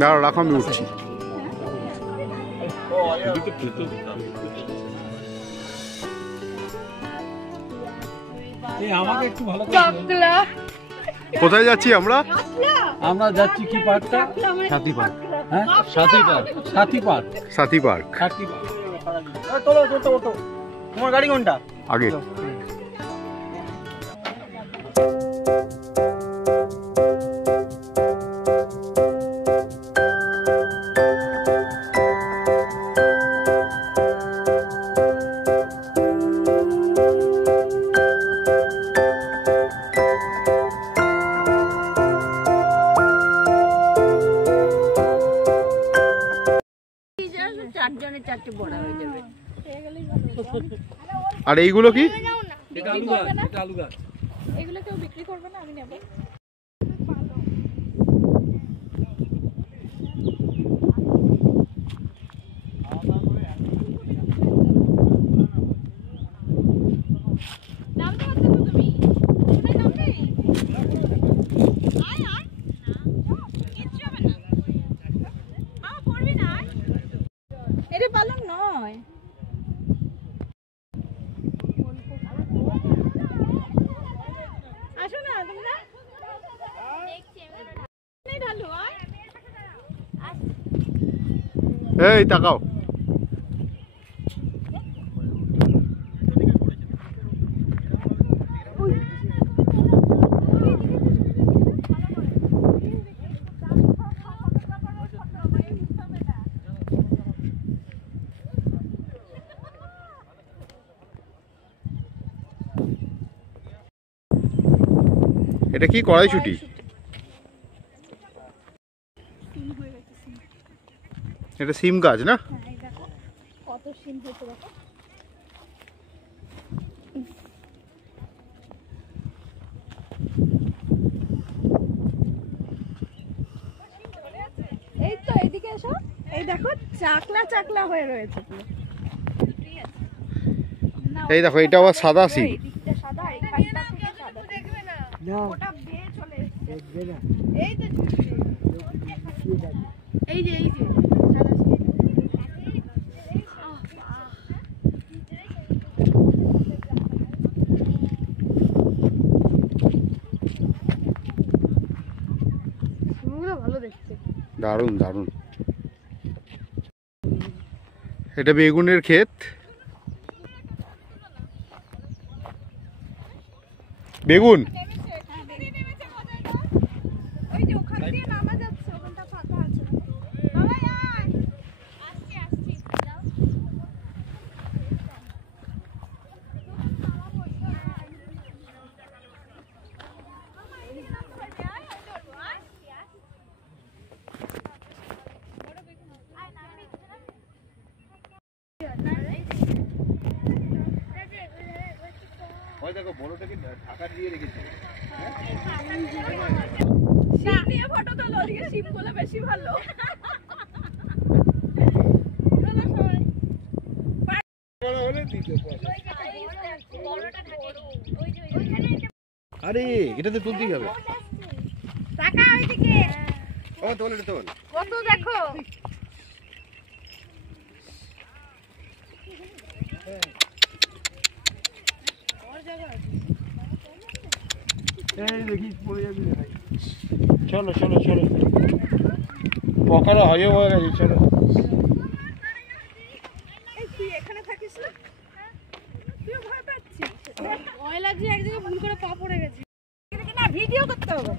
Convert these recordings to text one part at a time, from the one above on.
দাঁড়াও রাখো, আমি উঠছি। কোথায় যাচ্ছি আমরা? আমরা যাচ্ছি কি পার্কটা? সাথী পার্ক। হ্যাঁ, সাথী পার্ক। সাথী পার্ক। সাথী পার্ক। সাথী পার্ক। চলো চলো ওঠো। তোমার গাড়ি কোনটা? আগে। আর এইগুলো কি? এগুলো কেউ বিক্রি করবে না, আমি নেব। এটা পালং নয়। আসো না তোমরা। এই তাকাও। এটা কি কড়াইশুঁটি? এটা সিম গাছ না? কত সিম হয়েছে দেখো। এই তো এদিকে এসো, এই দেখো চাকলা চাকলা হয়ে রয়েছে পুরো। এই দেখো, এটা আবার সাদা সিম। সাদা, এইখানটা থেকে সাদা দেখবে না, ওটা বেয়ে চলে এসেছে। এই তো এই যে সাদা সিম। ভালো দেখতে, দারুণ দারুণ। এটা বেগুনের ক্ষেত। বেগুন ওই যে ওখান দিয়ে নামা যাচ্ছে, ওখানটা ফাঁকা আছে। বাবা আয়, আসছি আসছি, যাও। ওই দেখো বড়টাকে ঢাকা দিয়ে রেখেছে। শিম নিয়ে ফটো তোলো, ওদিকে শিমগুলো বেশি ভালো। আরে এটাতে তুলতেই হবে। টাকা ওইদিকে। ও তোল, এটা তোল। কত দেখো। চলো চলো চলো, পকারা হয়ে গেছে। চলো তুই এখানে থাকিস না? তুই ভয় পাচ্ছিস? ভয় লাগছে, এক জায়গায় ভুল করে পা পড়ে গেছে। না ভিডিও করতে হবে।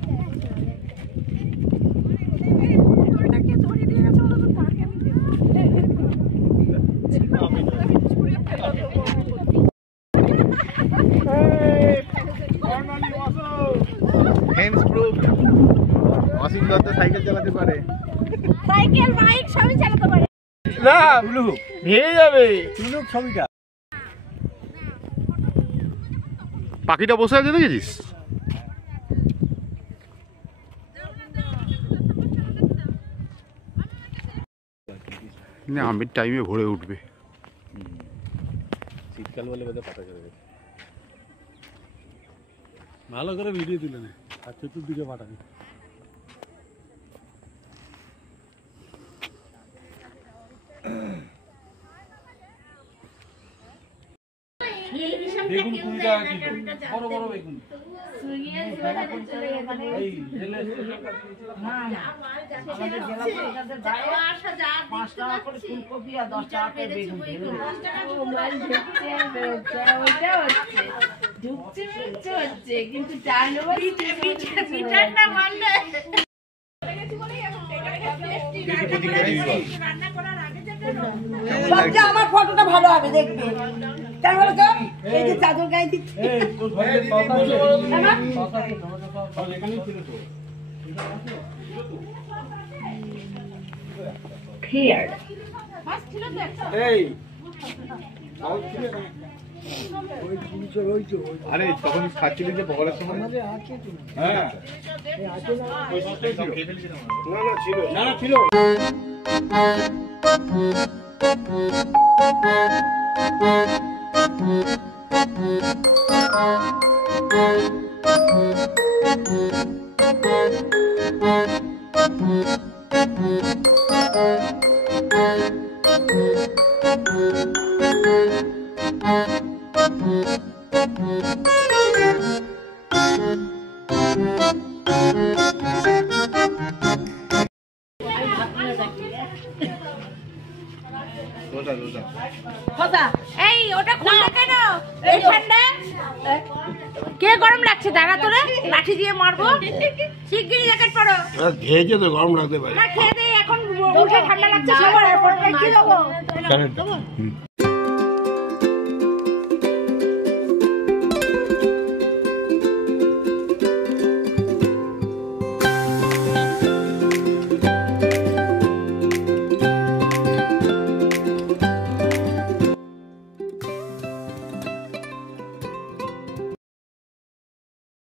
ওটাকে ধরে দিয়ে গেছে বলে তো তাকে আমি দেব। অসীম দত্ত সাইকেল চালাতে পারে। সাইকেল বাইক সবই চালাতে পারে না, ব্লু ভেঙে যাবে। তুলুক ছবিটা। পাখিটা বসে আছে দেখেছিস? না, আমের টাইমে ভরে উঠবে। শীতকাল বলে বোধহয় পাতা করে গেছে। ভালো করে ভিডিও তুলে নে আর চতুর্দিকে পাঠাবি। বেগুন 20 টাকা কিলো, বড় বড় বেগুন। এই জেলে আমাদের জেলা পরিষদের গায়ে 5 টাকা করে ফুলকপি আর 10 টাকা করে বেগুন ঢুকছে কিন্তু টার্নওভার মারলে সবচেয়ে আমার ফটোটা ভালো হবে দেখবে কেন বলো তো এই যে চাদর গায়ে দিচ্ছি এই তোর ভাইয়ের কথা আছে এখানেই ছিল তো ক্লিয়ার মাছ ছিল তো একটা এই আরে তখন খাচ্ছিলি যে বগলের সময় হ্যাঁ ওই সবটাই ছিল। না না ছিল এই ওটা খুললে কেন এই ঠান্ডা কে গরম লাগছে দাঁড়া তোরে লাঠি দিয়ে মারবো শিগগিরই জ্যাকেট পরো ভেজে তো গরম লাগতে পারে না খেয়ে দে এখন উঠে ঠান্ডা লাগছে সবার কি দেবো